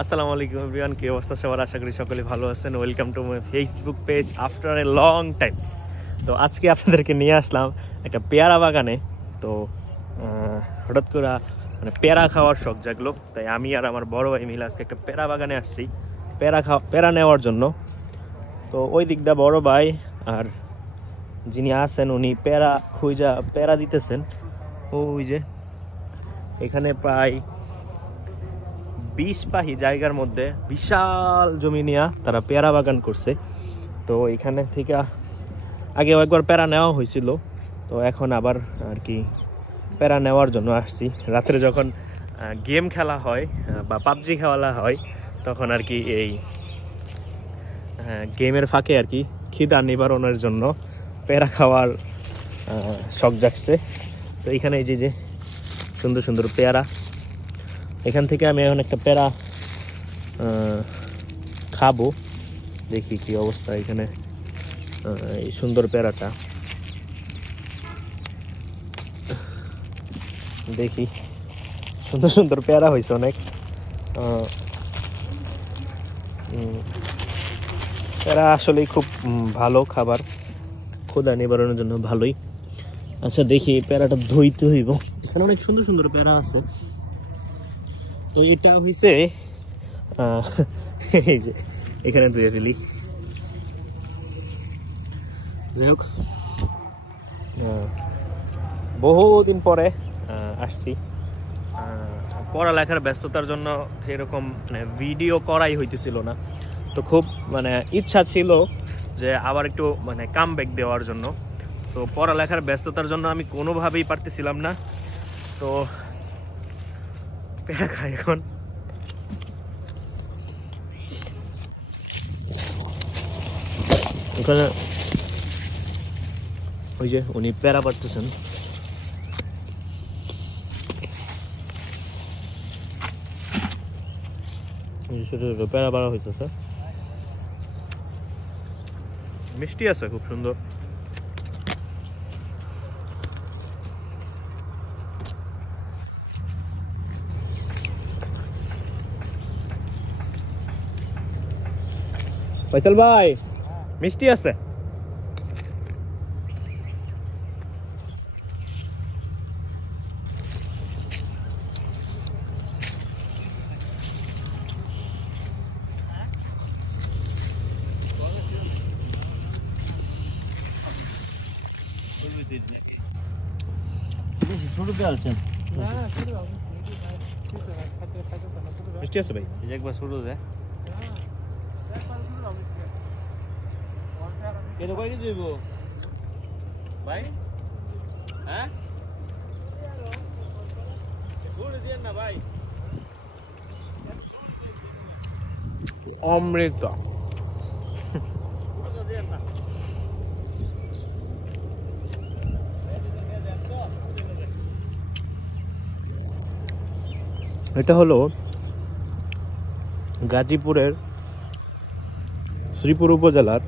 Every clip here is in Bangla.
আসসালামু আলাইকুম এভরিওয়ান, কি অবস্থা সবার? আশা করি সকলে ভালো আছেন। Welcome to my Facebook page after a long time. তো আজকে আপনাদেরকে নিয়ে আসলাম একটা পেয়ারা বাগানে। তো হঠাৎ করে মানে পেয়ারা খাওয়ার শখ জাগলো, তাই আমি আর আমার বড় ভাই মিলে আজকে একটা পেয়ারা বাগানে আসছি পেয়ারা নেওয়ার জন্য। তো ওই দিকটা বড় ভাই আর যিনি আছেন উনি পেয়ারা দিতেছেন। ওই যে এখানে প্রায় 20 পাহি জায়গার মধ্যে বিশাল জমি নিয়ে তারা পেয়ারা বাগান করছে। তো এখানে থেকে আগেও একবার পেয়ারা নেওয়া হয়েছিল, তো এখন আবার আর কি পেয়ারা নেওয়ার জন্য আসছি। রাত্রে যখন গেম খেলা হয় বা পাবজি খেলা হয় তখন আর কি এই গেমের ফাঁকে আর কি খিদা নিবারণের জন্য পেয়ারা খাওয়ার শখ জাগছে। তো এখানে এই যে সুন্দর সুন্দর পেয়ারা, এখান থেকে আমি এখন একটা পেয়ারা খাবো। দেখি কি অবস্থা এখানে। এই সুন্দর পেয়ারাটা দেখি, সুন্দর সুন্দর পেয়ারা হয়েছে অনেক। পেয়ারা আসলেই খুব ভালো খাবার, ক্ষুধা নিবারণের জন্য ভালোই। আচ্ছা দেখি পেয়ারাটা ধুইতে হইব। এখানে অনেক সুন্দর সুন্দর পেয়ারা আছে। তো এটা হইছে এই যে এখানে ধুয়ে ফেলি। যাই হোক, বহুদিন পরে আসছি। পড়ালেখার ব্যস্ততার জন্য সেরকম মানে ভিডিও করাই হইতেছিল না। তো খুব মানে ইচ্ছা ছিল যে আবার একটু মানে কামব্যাক দেওয়ার জন্য। তো পড়ালেখার ব্যস্ততার জন্য আমি কোনোভাবেই পারতেছিলাম না। তো পেয়ারা খাই এখন। ওখানে ওই যে উনি পেয়ারা পারতেছেন। ছোট ছোট পেয়ারা পাড়া হইতেছে, মিষ্টি আছে খুব সুন্দর। ফয়সাল ভাই, মিষ্টি আছে। মিষ্টি আছে ভাই, একবার শুরু দেয়। ভাই হ্যাঁ ভাই অমৃত। এটা হলো গাজীপুরের শ্রীপুর উপজেলার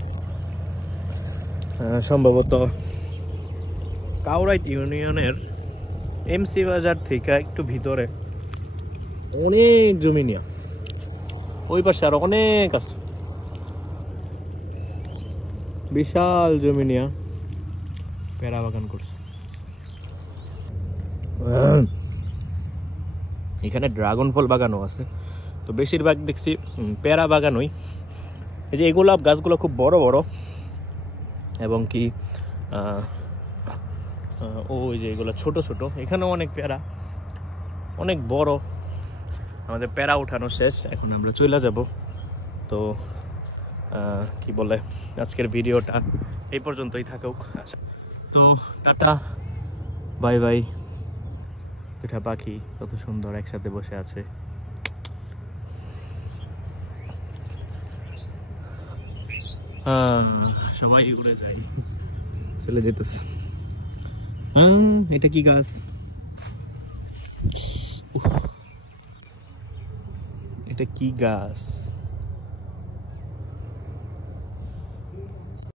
সম্ভবত কাউরাইট ইউনিয়নের এমসি বাজার থেকে একটু ভিতরে অনেক জমি নিয়ে, ওই পাশে আরো অনেক আছে, বিশাল জমি নিয়ে পেয়ারা বাগান করছে। এখানে ড্রাগন ফল বাগানও আছে। তো বেশিরভাগ দেখছি পেয়ারা বাগানই। এই যে এগুলো গাছগুলো খুব বড় বড় এবং কি ওই যে এগুলো ছোট ছোট। এখানেও অনেক পেয়ারা, অনেক বড়। আমাদের পেয়ারা উঠানো শেষ, এখন আমরা চলে যাব। তো কি বলে, আজকের ভিডিওটা এই পর্যন্তই থাকুক। তো টাটা, বাই বাই। দুটা পাখি কত সুন্দর একসাথে বসে আছে। সবাই উড়ে যায়, চলে যেতেছে। এটা কি গাছ? এটা কি গাছ?